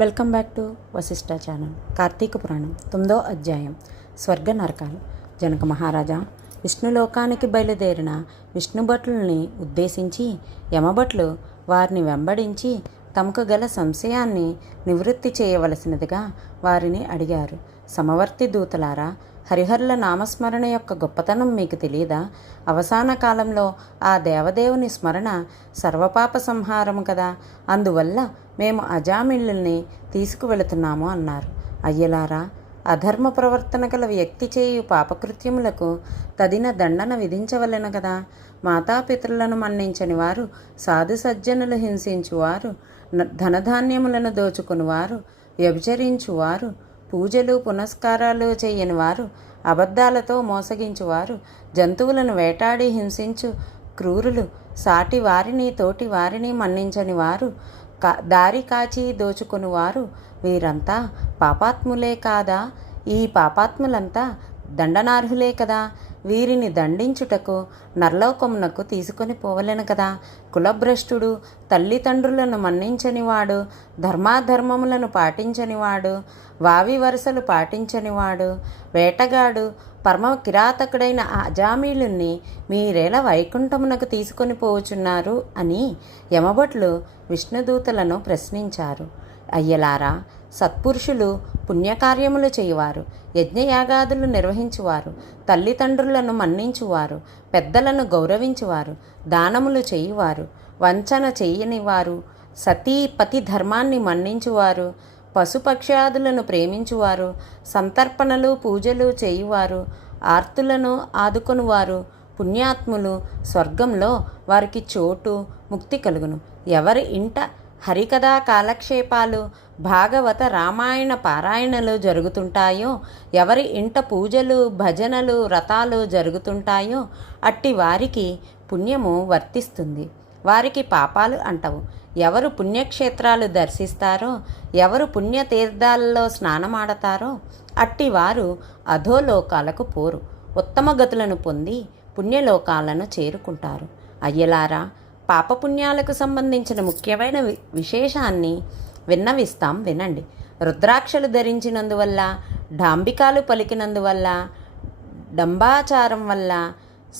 Welcome back to Vashishtha channel. Karthika Puranam 9వ అధ్యాయం స్వర్గ నరకాలు. జనక మహారాజా, విష్ణులోకానికి బయలుదేరిన విష్ణుభటుల్ని ఉద్దేశించి యమభట్లు వారిని వెంబడించి తమకు గల సంశయాన్ని నివృత్తి చేయవలసినదిగా వారిని అడిగారు. సమవర్తి దూతలారా, హరిహరుల నామస్మరణ యొక్క గొప్పతనం మీకు తెలియదా? అవసాన కాలంలో ఆ దేవదేవుని స్మరణ సర్వపాప సంహారము కదా. అందువల్ల మేము అజామిళ్ళుల్ని తీసుకువెళుతున్నాము అన్నారు. అయ్యలారా, అధర్మ ప్రవర్తన గల వ్యక్తి చేయు పాపకృత్యములకు తదిన దండన విధించవలెను కదా. మాతాపితరులను మన్నించని వారు, సాధు సజ్జనులు హింసించువారు, ధనధాన్యములను దోచుకునివారు, వ్యభిచరించువారు, పూజలు పునస్కారాలు చేయని వారు, అబద్ధాలతో మోసగించువారు, జంతువులను వేటాడి హింసించు క్రూరులు, సాటి వారిని తోటి వారిని మన్నించని వారు, దారి కాచి దోచుకునివారు, వీరంతా పాపాత్ములే కాదా? ఈ పాపాత్ములంతా దండనార్హులే కదా. వీరిని దండించుటకు నరలోకమునకు తీసుకొని పోవలెను కదా. కులభ్రష్టుడు, తల్లిదండ్రులను మన్నించనివాడు, ధర్మాధర్మములను పాటించనివాడు, వావి వరుసలు పాటించనివాడు, వేటగాడు, పరమ కిరాతకుడైన అజామీలుని మీరేలా వైకుంఠమునకు తీసుకొని పోవుచున్నారు అని యమభట్లు విష్ణుదూతలను ప్రశ్నించారు. అయ్యలారా, సత్పురుషులు పుణ్యకార్యములు చేయువారు, యజ్ఞయాగాదులు నిర్వహించువారు, తల్లిదండ్రులను మన్నించువారు, పెద్దలను గౌరవించువారు, దానములు చేయువారు, వంచన చేయనివారు, సతీపతి ధర్మాన్ని మన్నించువారు, పశుపక్ష్యాదులను ప్రేమించువారు, సంతర్పణలు పూజలు చేయువారు, ఆర్తులను ఆదుకొనువారు పుణ్యాత్ములు. స్వర్గంలో వారికి చోటు, ముక్తి కలుగును. ఎవరి ఇంట హరికథా కాలక్షేపాలు, భాగవత రామాయణ పారాయణలు జరుగుతుంటాయో, ఎవరి ఇంట పూజలు భజనలు వ్రతాలు జరుగుతుంటాయో అట్టి వారికి పుణ్యము వర్తిస్తుంది, వారికి పాపాలు అంటవు. ఎవరు పుణ్యక్షేత్రాలు దర్శిస్తారో, ఎవరు పుణ్యతీర్థాలలో స్నానమాడతారో అట్టి వారు అధోలోకాలకు పోరు, ఉత్తమ గతులను పొంది పుణ్యలోకాలను చేరుకుంటారు. అయ్యలారా, పాపపుణ్యాలకు సంబంధించిన ముఖ్యమైన విశేషాన్ని విన్నవిస్తాం, వినండి. రుద్రాక్షలు ధరించినందువల్ల, డాంబికాలు పలికినందువల్ల, డంబాచారం వల్ల,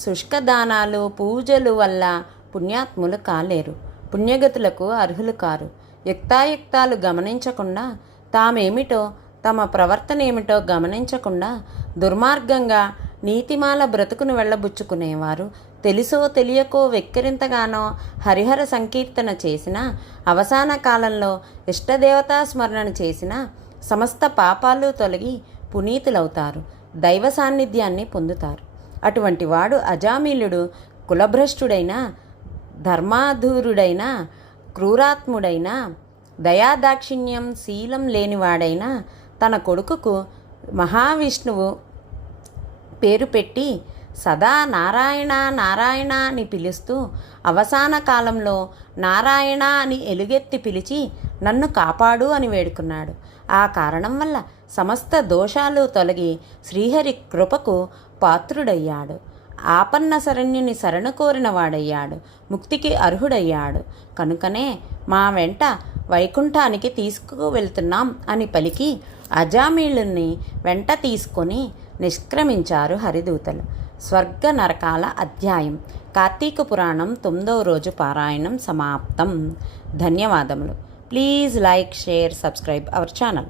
శుష్కదానాలు పూజలు వల్ల పుణ్యాత్ములు కాలేరు, పుణ్యగతులకు అర్హులు కారు. యుక్తాయుక్తాలు గమనించకుండా, తామేమిటో తమ ప్రవర్తన ఏమిటో గమనించకుండా దుర్మార్గంగా నీతిమాల బ్రతుకును వెళ్ళబుచ్చుకునేవారు తెలుసో తెలియకో వెక్కిరింతగానో హరిహర సంకీర్తన చేసిన, అవసాన కాలంలో ఇష్టదేవతా స్మరణ చేసిన సమస్త పాపాలు తొలగి పునీతులవుతారు, దైవ సాన్నిధ్యాన్ని పొందుతారు. అటువంటి వాడు అజామీలుడు కులభ్రష్టుడైన, ధర్మాధూరుడైన, క్రూరాత్ముడైన, దయాదాక్షిణ్యం శీలం లేనివాడైన తన కొడుకుకు మహావిష్ణువు పేరు పెట్టి సదా నారాయణ నారాయణ అని పిలుస్తూ అవసాన కాలంలో నారాయణ అని ఎలుగెత్తి పిలిచి నన్ను కాపాడు అని వేడుకున్నాడు. ఆ కారణం వల్ల సమస్త దోషాలు తొలగి శ్రీహరి కృపకు పాత్రుడయ్యాడు. ఆపన్న శరణ్యుని శరణు కోరిన వాడయ్యాడు, ముక్తికి అర్హుడయ్యాడు. కనుకనే మా వెంట వైకుంఠానికి తీసుకువెళ్తున్నాం అని పలికి అజామీళ్ళుని వెంట తీసుకొని నిష్క్రమించారు హరిదూతలు. స్వర్గ నరకాల అధ్యాయం కార్తీక పురాణం 9వ రోజు పారాయణం సమాప్తం. ధన్యవాదములు. Please like, share, subscribe our channel.